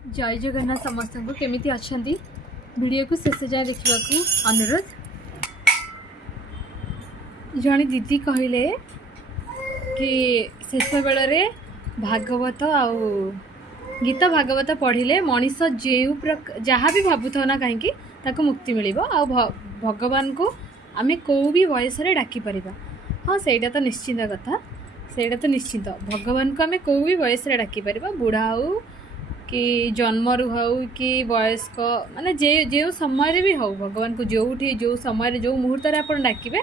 जय जगन्नाथ समस्त को केमिति अच्छी वीडियो को शेष जाए देखा अनुरोध। जड़े दीदी कहले कि शेष बेल भागवत आउ गीता भागवत पढ़िले मनीष जहाँ भी भावुथ ना कहीं मुक्ति मिल भगवान को आम कौ भी बयस डाकी पार। हाँ सेटा तो निश्चिंत कथा, सेटा तो निश्चिंत भगवान को आम कौ भी बयस डाकी पार, बुढ़ा हो कि जन्मरु हो कि वयस्क माने जो समय भी हो भगवान को जो समय जो मुहूर्त आप डाकिबे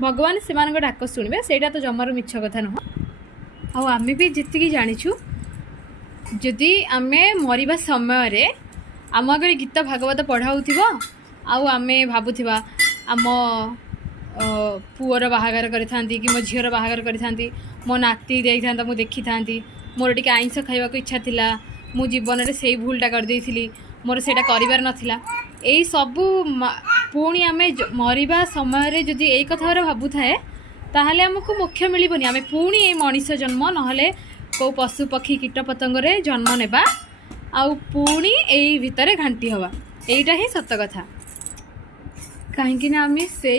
भगवान से डाक शुणवे। सेटा तो जमार मिछ कथा नुह। आम भी जी जाचु जदि आम मरवा समय आम अगर गीता भागवत पढ़ाऊ आम भावुवा आम पुअर बाहागर करि कि मो झीर बाहागर करि मो नाती जाता मुझे देखी था मोर टिके आइंस खाइबा को इच्छा थिला मु जीवन में से भूलटा कर मोर सेटा करिवार नथिला। एई सबु पुणी आम मरवा समय जदि यही कथा भावु थाए ताहले आमको मोक्ष मिलबनी। आम पुणी ये मनीष जन्म नहले को पशु पक्षी कीट पतंगरे जन्म नेबा आउ पुणी एई भितरे घांटी हवा, एईटा ही सत कथा। कहीं आम से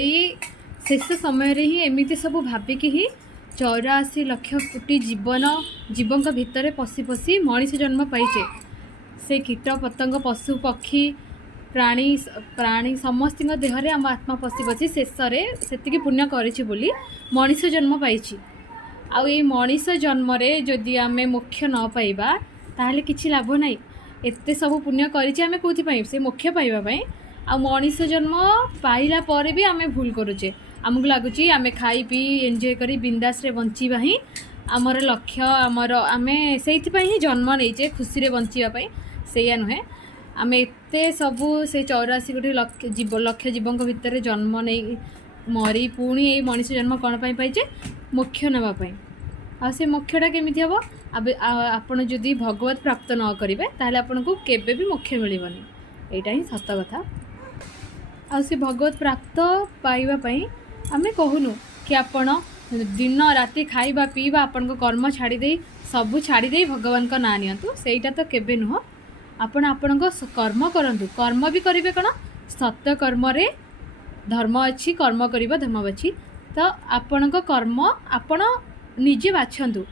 शेष समय ही एमती सब भाविकी ही 84 लाख कोटी जीवन भितर पशि पशि मनीष जन्म पाइचे। से कीट पतंग पशु पक्षी प्राणी समस्त देहरे आम आत्मा पशि पशि शेष से पुण्य करी मनीष जन्म पाई। आई मनीष जन्म जदि आम मोक्ष न पाइबा ताहले किछि लाभ ना। एते सब पुण्य करी आम कौन से मोक्ष पाइबापी आ मनीष जन्म पाइला पर भी आम भूल करुचे। आमको लगुच आम खाई पी एंजॉय करी बिंदास रे बंचिबा ही आमर लक्ष्य आमर आम से ही जन्म नहींचे खुशी रे बंचिबा से नुहे। आम एते सबू से 84 कोटी लक्ष जीवन भितर जन्म नहीं मरी पुणी ये मनीष जन्म कौन पाइचे मोक्ष नापी। आ से मोक्षटा केमिति हम आपण जदि भगवत प्राप्त न करेंगे ताहले आपन को केबे भी मोक्ष मिलबनी। एटा ही सत कथा। आ से भगवत प्राप्त पाइबापी आम कहूनु कि आपण दिन राति खाइबा पीवा आपण को कर्म छाड़ी सबू छाड़ी भगवान का ना नियंतु, सेटा तो केबे नुह। आपण कर्म करंतु, कर्म भी करेंगे कौन सत्य कर्म रे धर्म अच्छी कर्म करिबा धर्म अच्छी। तो आपण कर्म आपण निजे बाछंतु,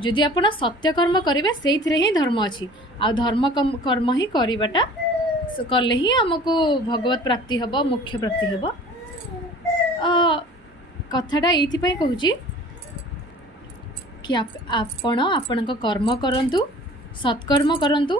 जदि आपण सत्य कर्म करेंगे से ही धर्म अच्छी आ धर्म कर्म ही करवाटा कले ही आमको भगवत प्राप्ति हम मोक्ष प्राप्ति हम। कथाटा ये कहूँ कि आपण कर्म करंतु सत्कर्म करंतु